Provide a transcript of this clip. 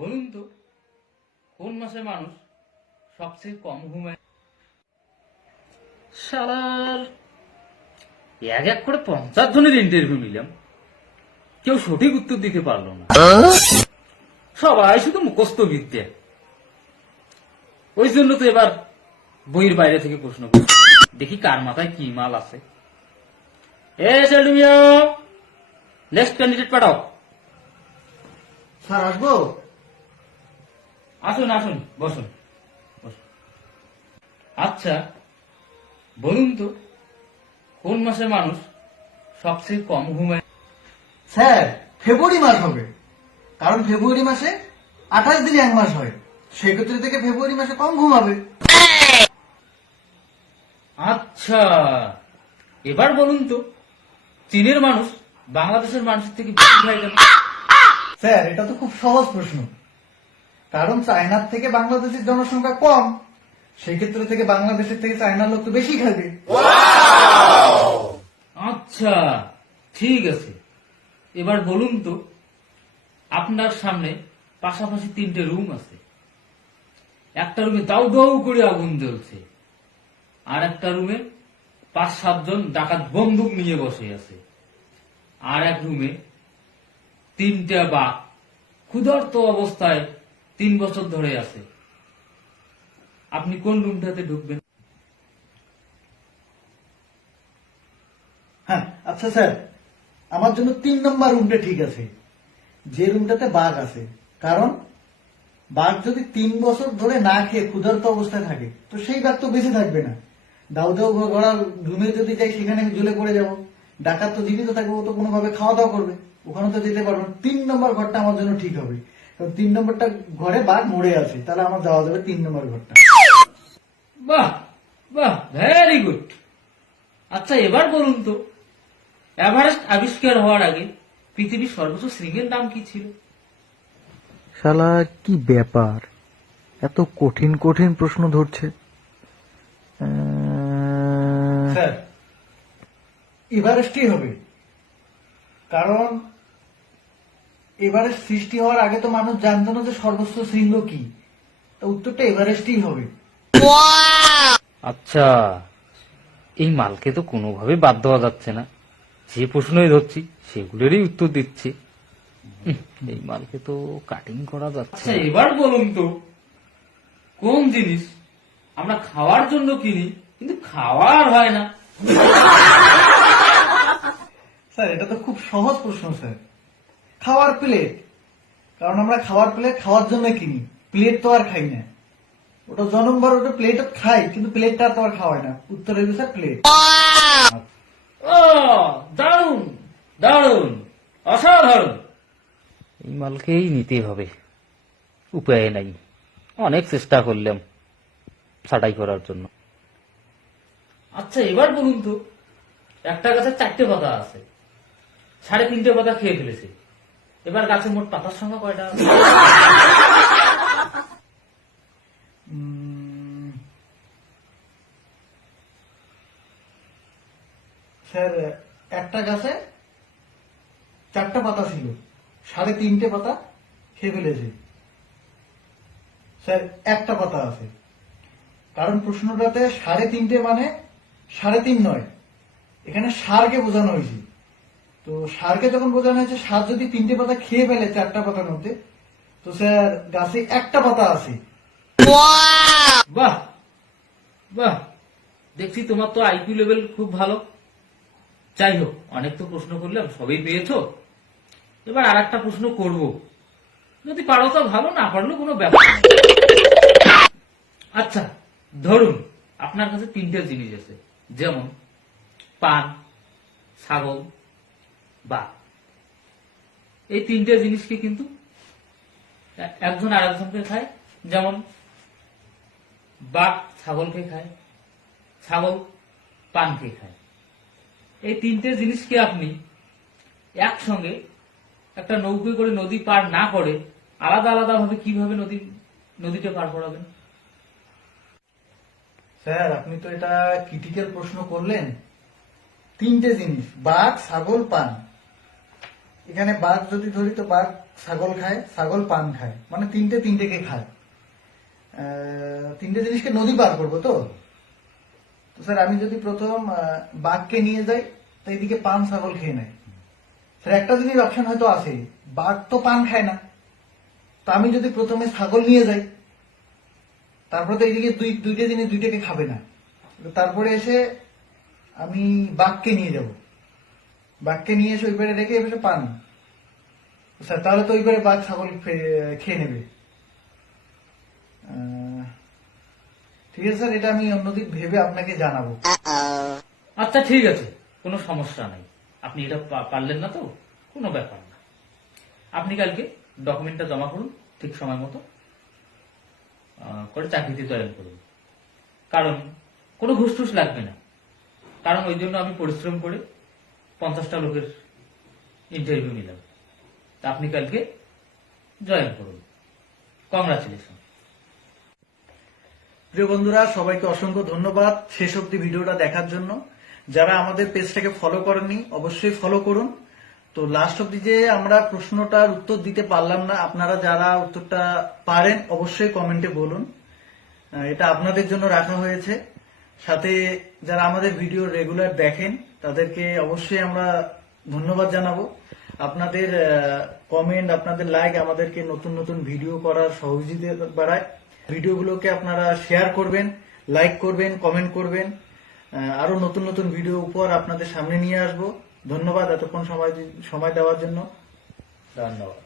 বলুন তো কোন মাসে মানুষ সবচেয়ে কম ঘুমায়? শালার এক এক করে 50 জনের ইন্টারভিউ নিলাম, কেউ সঠিক উত্তর দিতে পারলো না। সবাই শুধু মুখস্থ বিদ্যা। ওই জন্য তো এবার বইয়ের বাইরে থেকে প্রশ্ন করছি, দেখি কার মাথায় কি মাল আছে। নেক্সট ক্যান্ডিডেট পাঠাও। স্যার আসবো? আসুন আসুন, বসুন বসুন। আচ্ছা বলুন তো কোন মাসে মানুষ সবচেয়ে কম ঘুমায়? স্যার ফেব্রুয়ারি মাস হবে, কারণ ফেব্রুয়ারি মাসে 28 দিনে এক মাস হয়, সেক্ষেত্রে থেকে ফেব্রুয়ারি মাসে কম ঘুমাবে। আচ্ছা এবার বলুন তো চীনের মানুষ বাংলাদেশের মানুষের থেকে বেশি খায় কেন? স্যার এটা তো খুব সহজ প্রশ্ন, কারণ চায়নার থেকে বাংলাদেশের জনসংখ্যা কম, সেক্ষেত্রে থেকে বাংলাদেশের থেকে চায়নার লোক তো বেশি খাবে। আচ্ছা ঠিক আছে, এবার বলুন তো আপনার সামনে পাশাপাশি 3টে রুম আছে। একটা রুমে দাউ দাউ করে আগুন জ্বলছে, আর একটা রুমে 5-7 জন ডাকাত বন্দুক নিয়ে বসে আছে, আর এক রুমে 3টা বাঘ ক্ষুধার্ত অবস্থায় 3 বছর ধরে আছে। আপনি কোন রুমটাতে ঢুকবেন? হ্যাঁ আচ্ছা স্যার, আমার জন্য 3 নম্বর রুমটা ঠিক আছে, যে রুমটাতে বাঘ আছে। কারণ বাঘ যদি 3 বছর ধরে না খেয়ে ক্ষুধার্ত অবস্থায় থাকে, তো সেই বাঘ তো বেঁচে থাকবে না। দাউ দাউ গড়ার রুমে যদি যাই, সেখানে আমি জ্বলে পড়ে যাব। ডাকাত তো জীবিত থাকবে, ও তো কোনোভাবে খাওয়া দাওয়া করবে, ওখানে তো যেতে পারবো না। 3 নম্বর ঘরটা আমার জন্য ঠিক হবে, কারণ 3 নম্বরটা ঘরে বাঘ মরে আছে, তাহলে আমার যাওয়া যাবে 3 নম্বর ঘরটা। বাহ বাহ, ভেরি গুড। আচ্ছা এবার বলুন তো এভারেস্ট আবিষ্কার হওয়ার আগে পৃথিবীর সর্বোচ্চ শৃঙ্গের নাম কি ছিল? শালা কি ব্যাপার, এত কঠিন কঠিন প্রশ্ন ধরছে। স্যার এভারেস্টই হবে, কারণ এভারেস্ট সৃষ্টি হওয়ার আগে তো মানুষ জানতো না যে সর্বোচ্চ শৃঙ্গ কি, তো উত্তরটা এভারেস্টই হবে। আচ্ছা এই মালকে তো কোনোভাবে বাদ দেওয়া যাচ্ছে না, যে প্রশ্নই ধরছি সেগুলোরই উত্তর দিচ্ছি। এই মালকে তো কাটিং করা যাচ্ছে। আচ্ছা এবার বলুন তো কোন জিনিস আমরা খাওয়ার জন্য কিনি কিন্তু খাওয়ার হয় না? স্যার এটা তো খুব সহজ প্রশ্ন স্যার, খাওয়ার প্লেট। কারণ আমরা খাওয়ার প্লেট খাওয়ার জন্য কিনি, প্লেট তো আর খাই না। ওটা জনমবার ওটা প্লেট খাই, কিন্তু প্লেটটা তো আর খাওয়াই না। উত্তর হইবে স্যার প্লেট। ও দারুণ দারুণ, অসাধারণ। এই মালকেই নিতে হবে, উপায় নাই। অনেক চেষ্টা করলাম ছাটাই করার জন্য। আচ্ছা এবার বলুন তো একটা গাছে 4টে পাতা আছে, 3.5 পাতা খেয়ে ফেলেছে, এবার গাছে মোট পাতার সংখ্যা কয়টা? স্যার একটা গাছে 4টা পাতা ছিল, 3.5 পাতা খেয়ে ফেলেছে। স্যার একটা পাতা আছে, কারণ প্রশ্নটাতে 3.5 মানে 3.5 নয়, এখানে ষাঁড়কে বোঝানো হয়েছে। তো ষাঁড়কে যখন বোঝানো হয়েছে, ষাঁড় যদি 3টে পাতা খেয়ে ফেলে 4টা পাতার মধ্যে, তো স্যার গাছে একটা পাতা আছে। বাহ বাহ, দেখছি তোমার তো আইকিউ লেভেল খুব ভালো। যাই হোক, অনেক তো প্রশ্ন করলাম, সবই পেয়েছো। এবার আর একটা প্রশ্ন করব, যদি পারো তো ভালো, না পারলেও কোনো ব্যাপার নেই। আচ্ছা ধরুন আপনার কাছে 3টে জিনিস আছে, যেমন পান, ছাগল, বাঘ। এই 3টে জিনিসকে কিন্তু একজন আর একজনকে খায়, যেমন বাঘ ছাগলকে খায়, ছাগল পানকে খায়। এই 3টে জিনিসকে আপনি একসঙ্গে একটা নৌকো করে নদী পার না করে আলাদা আলাদা ভাবে কিভাবে নদীটা পার করাবেন? স্যার আপনি তো এটা ক্রিটিক্যাল প্রশ্ন করলেন। 3টে জিনিস, বাঘ, ছাগল, পান, এখানে বাঘ যদি ধরি তো বাঘ ছাগল খায়, ছাগল পান খায়, মানে তিনটেকে খায়। তিনটে জিনিসকে নদী পার করবো তো স্যার আমি যদি প্রথম বাঘকে নিয়ে যাই তো এদিকে পান ছাগল খেয়ে নেয়। স্যার একটা জিনিস অপশন হয়তো আছে, বাঘ তো পান খায় না, তো আমি যদি প্রথমে ছাগল নিয়ে যাই তারপরে তো এইদিকে দুইটা জিনিস দুইটাকে খাবে না, তারপরে এসে আমি বাঘকে নিয়ে যাব, বাঘকে নিয়ে এসে ওই পারে রেখে এসে পান। স্যার তাহলে তো ওই পারে বাঘ ছাগল খেয়ে নেবে। ঠিক আছে স্যার, এটা আমি অন্যদিন ভেবে আপনাকে জানাবো। আচ্ছা ঠিক আছে, কোনো সমস্যা নাই। আপনি এটা পারলেন না তো কোনো ব্যাপার না। আপনি কালকে ডকুমেন্টটা জমা করুন ঠিক সময় মতো, করে চাকরিতে জয়েন করুন। কারণ কোনো ঘুষ টুস লাগবে না, কারণ ওই জন্য আমি পরিশ্রম করে 50টা লোকের ইন্টারভিউ নিলাম। তা আপনি কালকে জয়েন করুন। কংগ্রাচুলেশন। প্রিয় বন্ধুরা, সবাইকে অসংখ্য ধন্যবাদ শেষ অব্দি ভিডিওটা দেখার জন্য। যারা আমাদের পেজটাকে ফলো করেননি অবশ্যই ফলো করুন। তো লাস্ট অব্দি যে আমরা প্রশ্নটার উত্তর দিতে পারলাম না, আপনারা যারা উত্তরটা পারেন অবশ্যই কমেন্টে বলুন, এটা আপনাদের জন্য রাখা হয়েছে। সাথে যারা আমাদের ভিডিও রেগুলার দেখেন তাদেরকে অবশ্যই আমরা ধন্যবাদ জানাবো। আপনাদের কমেন্ট, আপনাদের লাইক আমাদেরকে নতুন নতুন ভিডিও করার সহযোগিতা বাড়ায়। ভিডিওগুলোকে আপনারা শেয়ার করবেন, লাইক করবেন, কমেন্ট করবেন। আরো নতুন নতুন ভিডিও উপহার আপনাদের সামনে নিয়ে আসবো। ধন্যবাদ এতক্ষণ সময় দেওয়ার জন্য। ধন্যবাদ।